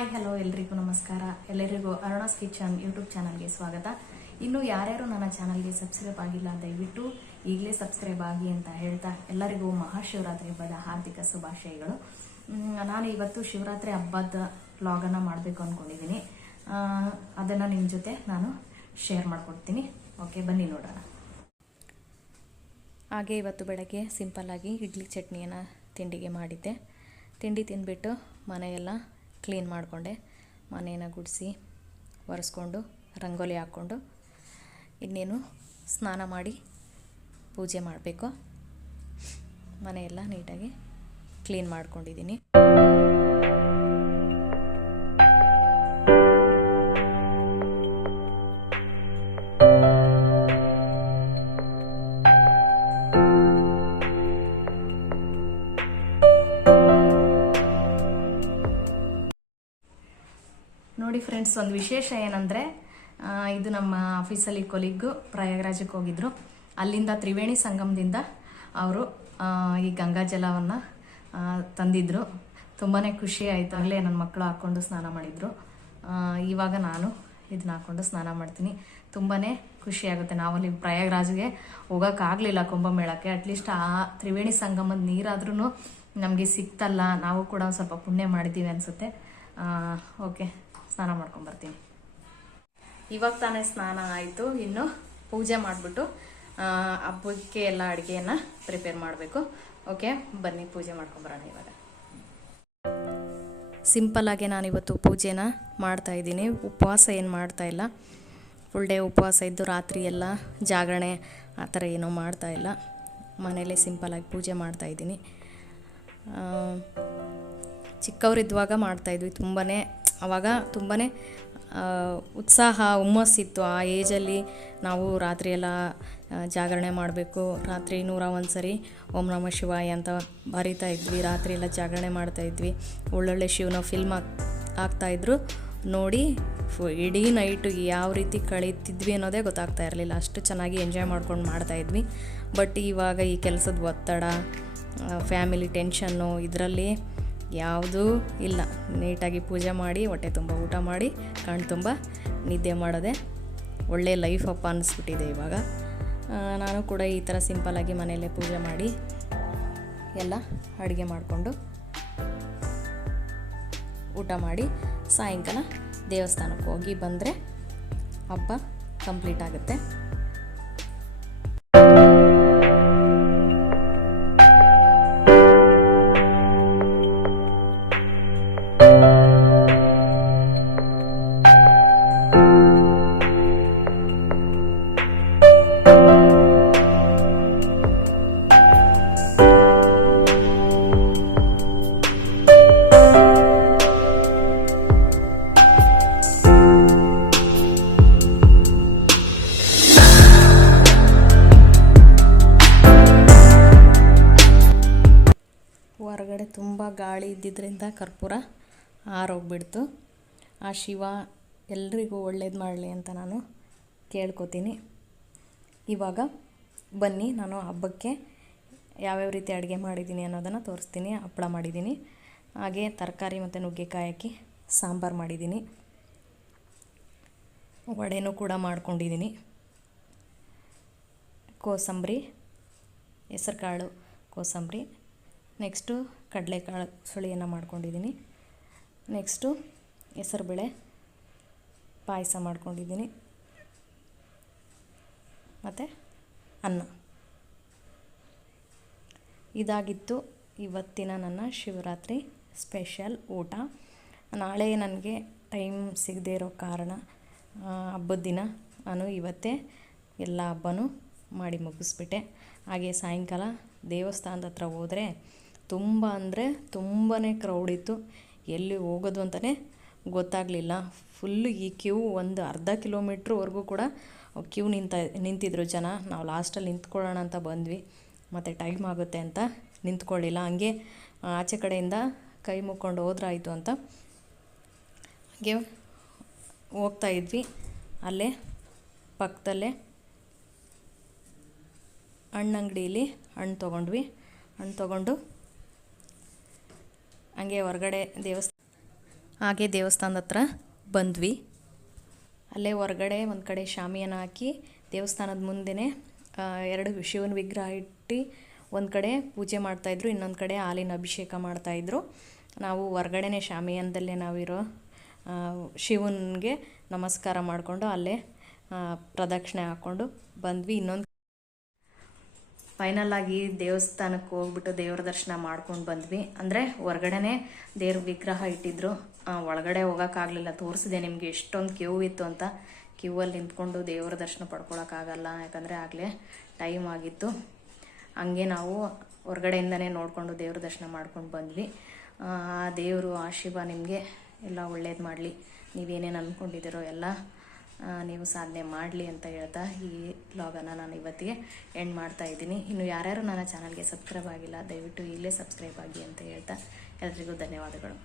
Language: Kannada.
ಹಾಯ್, ಹಲೋ, ಎಲ್ರಿಗೂ ನಮಸ್ಕಾರ. ಎಲ್ಲರಿಗೂ ಅರುಣಾಸ್ ಕಿಚನ್ ಯೂಟ್ಯೂಬ್ ಚಾನಲ್ಗೆ ಸ್ವಾಗತ. ಇನ್ನು ಯಾರ್ಯಾರು ನನ್ನ ಚಾನಲ್ಗೆ ಸಬ್ಸ್ಕ್ರೈಬ್ ಆಗಿಲ್ಲ ದಯವಿಟ್ಟು ಈಗಲೇ ಸಬ್ಸ್ಕ್ರೈಬ್ ಆಗಿ ಅಂತ ಹೇಳ್ತಾ ಎಲ್ಲರಿಗೂ ಮಹಾಶಿವರಾತ್ರಿ ಹಬ್ಬದ ಹಾರ್ದಿಕ ಶುಭಾಶಯಗಳು. ನಾನು ಇವತ್ತು ಶಿವರಾತ್ರಿ ಹಬ್ಬದ ವ್ಲಾಗನ್ನು ಮಾಡಬೇಕು ಅಂದ್ಕೊಂಡಿದ್ದೀನಿ ಅದನ್ನು ನಿಮ್ಮ ಜೊತೆ ನಾನು ಶೇರ್ ಮಾಡಿಕೊಡ್ತೀನಿ. ಓಕೆ ಬನ್ನಿ ನೋಡೋಣ. ಹಾಗೆ ಇವತ್ತು ಬೆಳಗ್ಗೆ ಸಿಂಪಲ್ಲಾಗಿ ಇಡ್ಲಿ ಚಟ್ನಿಯನ್ನು ತಿಂಡಿಗೆ ಮಾಡಿದ್ದೆ. ತಿಂಡಿ ತಿಂದ್ಬಿಟ್ಟು ಮನೆಯೆಲ್ಲ ಕ್ಲೀನ್ ಮಾಡಿಕೊಂಡೆ. ಮನೇನ ಗುಡಿಸಿ, ಒರೆಸ್ಕೊಂಡು, ರಂಗೋಲಿ ಹಾಕ್ಕೊಂಡು, ಇನ್ನೇನು ಸ್ನಾನ ಮಾಡಿ ಪೂಜೆ ಮಾಡಬೇಕು. ಮನೆಯೆಲ್ಲ ನೀಟಾಗಿ ಕ್ಲೀನ್ ಮಾಡ್ಕೊಂಡಿದ್ದೀನಿ. ನೋಡಿ ಫ್ರೆಂಡ್ಸ್ ಒಂದು ವಿಶೇಷ ಏನಂದರೆ ಇದು ನಮ್ಮ ಆಫೀಸಲ್ಲಿ ಕೊಲಿಗ್ಗು ಪ್ರಯಾಗರಾಜಕ್ಕೆ ಹೋಗಿದ್ರು. ಅಲ್ಲಿಂದ ತ್ರಿವೇಣಿ ಸಂಗಮದಿಂದ ಅವರು ಈ ಗಂಗಾ ಜಲವನ್ನು ತಂದಿದ್ರು. ತುಂಬಾ ಖುಷಿ ಆಯಿತು. ಆಗಲೇ ನನ್ನ ಮಕ್ಕಳು ಹಾಕ್ಕೊಂಡು ಸ್ನಾನ ಮಾಡಿದರು. ಇವಾಗ ನಾನು ಇದನ್ನ ಹಾಕ್ಕೊಂಡು ಸ್ನಾನ ಮಾಡ್ತೀನಿ. ತುಂಬಾ ಖುಷಿ ಆಗುತ್ತೆ. ನಾವಲ್ಲಿ ಪ್ರಯಾಗರಾಜ್ಗೆ ಹೋಗೋಕ್ಕಾಗಲಿಲ್ಲ ಕುಂಭಮೇಳಕ್ಕೆ ಅಟ್ಲೀಸ್ಟ್ ಆ ತ್ರಿವೇಣಿ ಸಂಗಮದ ನೀರಾದ್ರೂ ನಮಗೆ ಸಿಕ್ತಲ್ಲ. ನಾವು ಕೂಡ ಸ್ವಲ್ಪ ಪುಣ್ಯ ಮಾಡಿದ್ದೀವಿ ಅನಿಸುತ್ತೆ. ಓಕೆ ಸ್ನಾನ ಮಾಡ್ಕೊಂಬರ್ತೀನಿ ಇವಾಗ ತಾನೇ ಸ್ನಾನ ಆಯಿತು. ಇನ್ನು ಪೂಜೆ ಮಾಡಿಬಿಟ್ಟು ಹಬ್ಬಕ್ಕೆ ಎಲ್ಲ ಅಡುಗೆಯನ್ನು ಪ್ರಿಪೇರ್ ಮಾಡಬೇಕು. ಓಕೆ ಬನ್ನಿ ಪೂಜೆ ಮಾಡ್ಕೊಂಬರೋಣ ಇವಾಗ. ಸಿಂಪಲ್ಲಾಗಿ ನಾನಿವತ್ತು ಪೂಜೆನ ಮಾಡ್ತಾ ಇದ್ದೀನಿ. ಉಪವಾಸ ಏನು ಮಾಡ್ತಾ ಇಲ್ಲ. ಫುಲ್ ಡೇ ಉಪವಾಸ ಇದ್ದು ರಾತ್ರಿ ಎಲ್ಲ ಜಾಗರಣೆ ಆ ಥರ ಏನೂ ಮಾಡ್ತಾ ಇಲ್ಲ. ಮನೇಲೇ ಸಿಂಪಲ್ಲಾಗಿ ಪೂಜೆ ಮಾಡ್ತಾ ಇದ್ದೀನಿ. ಆ, ಚಿಕ್ಕವರಿದ್ದಾಗ ಮಾಡ್ತಾಯಿದ್ವಿ ತುಂಬಾ ಆವಾಗ ತುಂಬಾ ಉತ್ಸಾಹ ಹುಮ್ಮಸ್ಸಿತ್ತು ಆ ಏಜಲ್ಲಿ ನಾವು ರಾತ್ರಿಯೆಲ್ಲ ಜಾಗರಣೆ ಮಾಡಬೇಕು. ರಾತ್ರಿ ನೂರ ಒಂದು ಸರಿ ಓಂ ನಮ ಶಿವಾಯ ಅಂತ ಬರಿತಾ ಇದ್ವಿ. ರಾತ್ರಿ ಎಲ್ಲ ಜಾಗರಣೆ ಮಾಡ್ತಾ ಇದ್ವಿ. ಒಳ್ಳೊಳ್ಳೆ ಶಿವನ ಫಿಲ್ಮ್ ಹಾಕ್ ನೋಡಿ, ಫು- ಇಡೀ ನೈಟು ಯಾವ ರೀತಿ ಕಳೀತಿದ್ವಿ ಅನ್ನೋದೇ ಗೊತ್ತಾಗ್ತಾ ಇರಲಿಲ್ಲ. ಅಷ್ಟು ಚೆನ್ನಾಗಿ ಎಂಜಾಯ್ ಮಾಡ್ಕೊಂಡು ಮಾಡ್ತಾಯಿದ್ವಿ ಬಟ್ ಇವಾಗ ಈ ಕೆಲಸದ ಒತ್ತಡ ಫ್ಯಾಮಿಲಿ ಟೆನ್ಷನ್ನು ಇದರಲ್ಲಿ ಯಾವುದೂ ಇಲ್ಲ. ನೀಟಾಗಿ ಪೂಜೆ ಮಾಡಿ, ಹೊಟ್ಟೆ ತುಂಬ ಊಟ ಮಾಡಿ, ಕಣ್ಣು ತುಂಬ ನಿದ್ದೆ ಮಾಡೋದೆ ಒಳ್ಳೆ ಲೈಫ್ ಅಪ್ಪ ಅನ್ನಿಸ್ಬಿಟ್ಟಿದೆ ಇವಾಗ. ನಾನು ಕೂಡ ಈ ಥರ ಸಿಂಪಲ್ಲಾಗಿ ಮನೆಯಲ್ಲೇ ಪೂಜೆ ಮಾಡಿ ಎಲ್ಲ ಅಡುಗೆ ಮಾಡಿಕೊಂಡು ಊಟ ಮಾಡಿ ಸಾಯಂಕಾಲ ದೇವಸ್ಥಾನಕ್ಕೆ ಹೋಗಿ ಬಂದರೆ ಹಬ್ಬ ಕಂಪ್ಲೀಟ್ ಆಗುತ್ತೆ. ಗಾಳಿ ಇದ್ದಿದ್ದರಿಂದ ಕರ್ಪೂರ ಆರೋಗ್ಬಿಡ್ತು. ಆ ಶಿವ ಎಲ್ರಿಗೂ ಒಳ್ಳೇದು ಮಾಡಲಿ ಅಂತ ನಾನು ಕೇಳ್ಕೊತೀನಿ. ಇವಾಗ ಬನ್ನಿ, ನಾನು ಹಬ್ಬಕ್ಕೆ ಯಾವ್ಯಾವ ರೀತಿ ಅಡುಗೆ ಮಾಡಿದ್ದೀನಿ ಅನ್ನೋದನ್ನು ತೋರಿಸ್ತೀನಿ, ಹಪ್ಪಳ ಮಾಡಿದ್ದೀನಿ. ಹಾಗೆ ತರಕಾರಿ ಮತ್ತು ನುಗ್ಗೆಕಾಯಿ ಹಾಕಿ ಸಾಂಬಾರು ಮಾಡಿದ್ದೀನಿ. ವಡೆನೂ ಕೂಡ ಮಾಡ್ಕೊಂಡಿದ್ದೀನಿ. ಕೋಸಂಬರಿ, ಹೆಸರುಕಾಳು, ಕೋಸಂಬರಿ. ನೆಕ್ಸ್ಟು ಕಡಲೆಕಾಳು ಸುಳಿಯನ್ನು ಮಾಡ್ಕೊಂಡಿದ್ದೀನಿ. ನೆಕ್ಸ್ಟು ಹೆಸರುಬೇಳೆ ಪಾಯಸ ಮಾಡ್ಕೊಂಡಿದ್ದೀನಿ. ಮತ್ತು ಅನ್ನ. ಇದಾಗಿತ್ತು ಇವತ್ತಿನ ನನ್ನ ಶಿವರಾತ್ರಿ ಸ್ಪೆಷಲ್ ಊಟ. ನಾಳೆ ನನಗೆ ಟೈಮ್ ಸಿಗದೇ ಇರೋ ಕಾರಣ ಹಬ್ಬದ ದಿನ ನಾನು ಇವತ್ತೇ ಎಲ್ಲ ಹಬ್ಬನೂ ಮಾಡಿ ಮುಗಿಸ್ಬಿಟ್ಟೆ. ಹಾಗೆ ಸಾಯಂಕಾಲ ದೇವಸ್ಥಾನದ ಹತ್ರ ಹೋದರೆ ತುಂಬ ಅಂದರೆ ತುಂಬಾ ಕ್ರೌಡ್ ಇತ್ತು. ಎಲ್ಲಿ ಹೋಗೋದು ಅಂತಲೇ ಗೊತ್ತಾಗಲಿಲ್ಲ. ಫುಲ್ಲು ಈ ಕ್ಯೂ ಒಂದು ಅರ್ಧ ಕಿಲೋಮೀಟ್ರ್ವರೆಗೂ ಕೂಡ ಕ್ಯೂ ನಿಂತ, ನಿಂತಿದ್ರು ಜನ. ನಾವು ಲಾಸ್ಟಲ್ಲಿ ನಿಂತ್ಕೊಳ್ಳೋಣ ಅಂತ ಬಂದ್ವಿ. ಮತ್ತು ಟೈಮ್ ಆಗುತ್ತೆ ಅಂತ ನಿಂತ್ಕೊಳ್ಳಿಲ್ಲ. ಹಂಗೆ ಆಚೆ ಕಡೆಯಿಂದ ಕೈ ಮುಕ್ಕೊಂಡು ಹೋದ್ರಾಯಿತು ಅಂತ ಹಾಗೆ ಹೋಗ್ತಾ ಇದ್ವಿ. ಅಲ್ಲೇ ಪಕ್ಕದಲ್ಲೇ ಹಣ್ಣಂಗಡೀಲಿ ಹಣ್ಣು ತೊಗೊಂಡ್ವಿ. ಹಣ್ಣು ತೊಗೊಂಡು ಹಂಗೆ ಹೊರಗಡೆ ದೇವಸ್ಥಾನ ಹಾಗೆ ದೇವಸ್ಥಾನದ ಹತ್ರ ಬಂದ್ವಿ. ಅಲ್ಲೇ ಹೊರಗಡೆ ಒಂದು ಕಡೆ ಶಾಮಿಯನ್ನು ಹಾಕಿ ದೇವಸ್ಥಾನದ ಮುಂದೆನೇ ಎರಡು ಶಿವನ ವಿಗ್ರಹ ಇಟ್ಟು ಒಂದು ಕಡೆ ಪೂಜೆ ಮಾಡ್ತಾಯಿದ್ರು ಇನ್ನೊಂದು ಕಡೆ ಹಾಲಿನ ಅಭಿಷೇಕ ಮಾಡ್ತಾಯಿದ್ರು ನಾವು ಹೊರಗಡೆನೇ ಶಾಮಿಯಾನದಲ್ಲೇ ನಾವಿರೋ ಶಿವನಿಗೆ ನಮಸ್ಕಾರ ಮಾಡಿಕೊಂಡು ಅಲ್ಲೇ ಪ್ರದಕ್ಷಿಣೆ ಹಾಕ್ಕೊಂಡು ಬಂದ್ವಿ. ಇನ್ನೊಂದು ಫೈನಲ್ ಆಗಿ ದೇವಸ್ಥಾನಕ್ಕೆ ಹೋಗ್ಬಿಟ್ಟು ದೇವ್ರ ದರ್ಶನ ಮಾಡ್ಕೊಂಡು ಬಂದ್ವಿ. ಅಂದರೆ ಹೊರಗಡೆನೆ ದೇವ್ರ ವಿಗ್ರಹ ಇಟ್ಟಿದ್ರು. ಒಳಗಡೆ ಹೋಗೋಕ್ಕಾಗಲಿಲ್ಲ ತೋರಿಸಿದೆ ನಿಮಗೆ ಎಷ್ಟೊಂದು ಕ್ಯೂ ಇತ್ತು ಅಂತ. ಕ್ಯೂ ಅಲ್ಲಿ ನಿಂತ್ಕೊಂಡು ದೇವ್ರ ದರ್ಶನ ಪಡ್ಕೊಳಕ್ಕಾಗಲ್ಲ ಯಾಕಂದರೆ ಆಗಲೇ ಟೈಮ್ ಆಗಿತ್ತು. ಹಂಗೆ ನಾವು ಹೊರಗಡೆಯಿಂದನೇ ನೋಡಿಕೊಂಡು ದೇವ್ರ ದರ್ಶನ ಮಾಡ್ಕೊಂಡು ಬಂದ್ವಿ. ಆ, ದೇವರು ಆಶೀರ್ವಾದ ನಿಮಗೆ ಎಲ್ಲ ಒಳ್ಳೇದು ಮಾಡಲಿ. ನೀವೇನೇನು ಅನ್ಕೊಂಡಿದ್ದೀರೋ ಎಲ್ಲ ನೀವು ಸಾಧನೆ ಮಾಡಲಿ ಅಂತ ಹೇಳ್ತಾ ಈ ಬ್ಲಾಗನ್ನು ನಾನು ಇವತ್ತಿಗೆ ಎಂಡ್ ಮಾಡ್ತಾ ಇದ್ದೀನಿ. ಇನ್ನು ಯಾರ್ಯಾರು ನನ್ನ ಚಾನಲ್ಗೆ ಸಬ್ಸ್ಕ್ರೈಬ್ ಆಗಿಲ್ಲ, ದಯವಿಟ್ಟು ಇಲ್ಲೇ ಸಬ್ಸ್ಕ್ರೈಬ್ ಆಗಿ ಅಂತ ಹೇಳ್ತಾ ಎಲ್ರಿಗೂ ಧನ್ಯವಾದಗಳು.